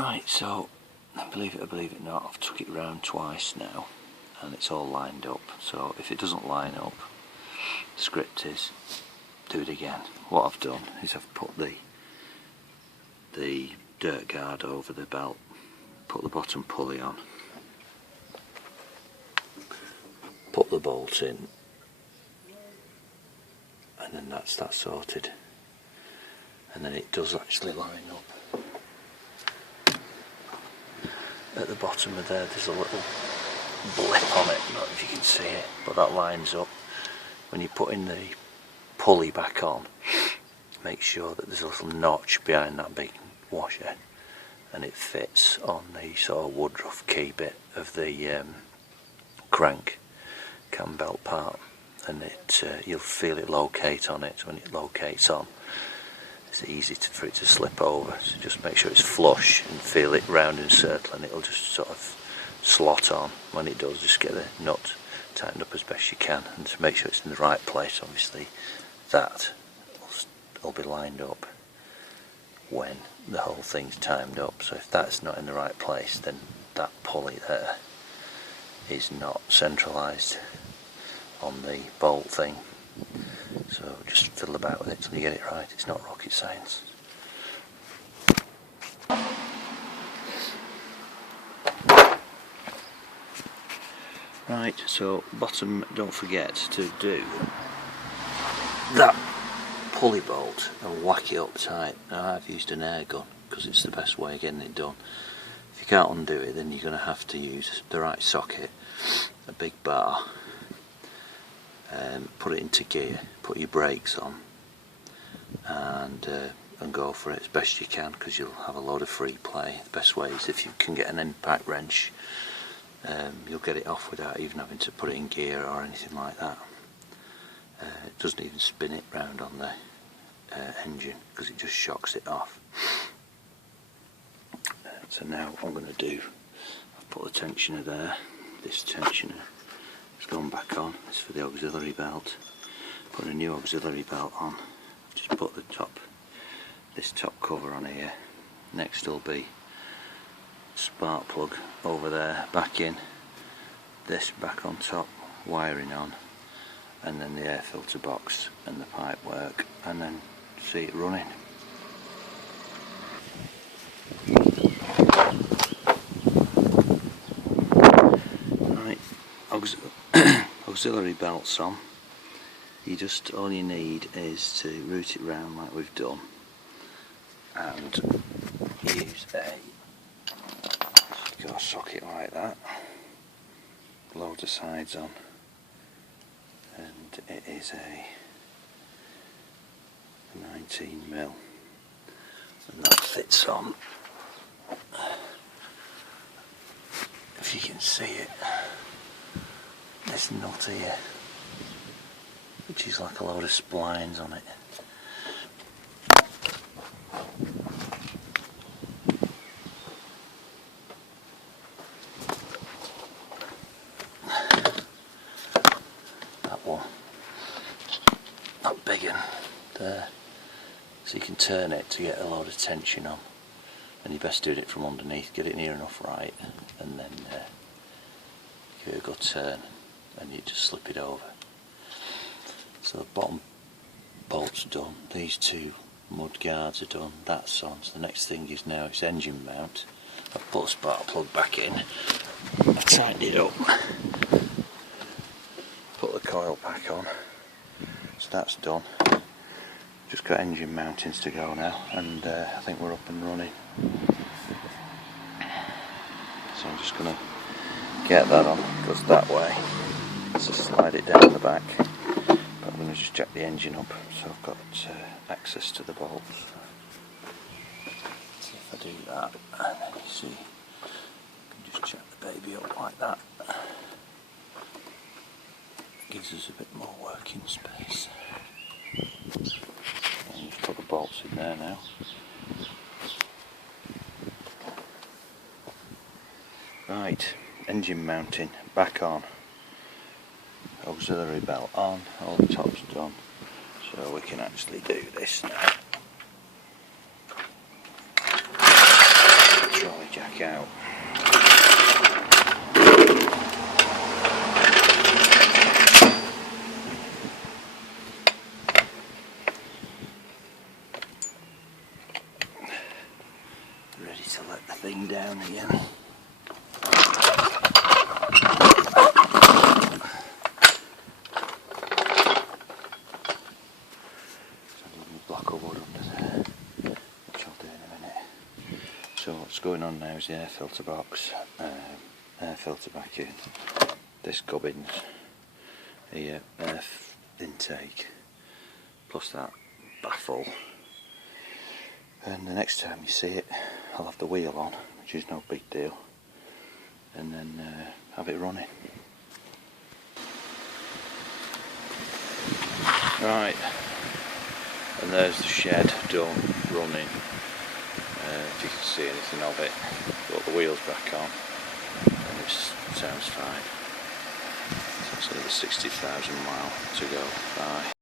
Right, so believe it or believe it not, I've took it round twice now and it's all lined up. So if it doesn't line up, the script is do it again. What I've done is I've put the dirt guard over the belt, put the bottom pulley on, put the bolt in, and then that's that sorted. And then it does actually line up. At the bottom of there's a little blip on it, not if you can see it, but that lines up. When you're putting the pulley back on, make sure that there's a little notch behind that big washer and it fits on the sort of woodruff key bit of the crank cam belt part, and you'll feel it locate on it. So when it locates on, it's easy for it to slip over, so just make sure it's flush and feel it round and circle, and it'll just sort of slot on. When it does, just get the nut tightened up as best you can and to make sure it's in the right place. Obviously that will be lined up when the whole thing's timed up, so if that's not in the right place, then that pulley there is not centralised on the bolt thing. So just fiddle about with it till you get it right. It's not rocket science. Right, so bottom, don't forget to do that pulley bolt and whack it up tight. Now I've used an air gun because it's the best way of getting it done. If you can't undo it, then you're going to have to use the right socket, a big bar, put it into gear, put your brakes on, and go for it as best you can, because you'll have a load of free play. The best way is if you can get an impact wrench, you'll get it off without even having to put it in gear or anything like that. It doesn't even spin it round on the engine because it just shocks it off. So now what I'm going to do, I've put the tensioner there. This tensioner has gone back on. It's for the auxiliary belt. Put a new auxiliary belt on. I've just put this top cover on here. Next will be spark plug over there, back in, this back on top, wiring on, and then the air filter box and the pipe work, and then see it running. Right, auxiliary belts on. All you need is to route it round like we've done, and use got a socket like that, loads of sides on, and it is a 19mm, and that fits on, if you can see it, this nut here, which is like a load of splines on it. That one, that big one there, so you can turn it to get a load of tension on, and you best do it from underneath, get it near enough right, and then give it a good turn and you just slip it over. So the bottom bolt's done, these two mud guards are done, that's on. So the next thing is now it's engine mount. I've put a spark plug back in, I've tightened it up, put the coil back on, so that's done. Just got engine mountings to go now, and I think we're up and running. So I'm just going to get that on, goes that way, so slide it down the back. But I'm going to just jack the engine up, so I've got access to the bolts. So if I do that, and then you see, I can just jack the baby up like that. Gives us a bit more working space. And just put the bolts in there now. Right, engine mounting back on, auxiliary belt on, all the top's done, so we can actually do this now. Control back out. Ready to let the thing down again. Block of wood under there, which I'll do in a minute. So what's going on now is the air filter box, air filter back in, this gubbins, the air intake, plus that baffle. And the next time you see it, I'll have the wheel on, which is no big deal, and then have it running. Right. And there's the shed done, running. If you can see anything of it, got the wheels back on, and it sounds fine. So it's another 60,000 miles to go. Bye.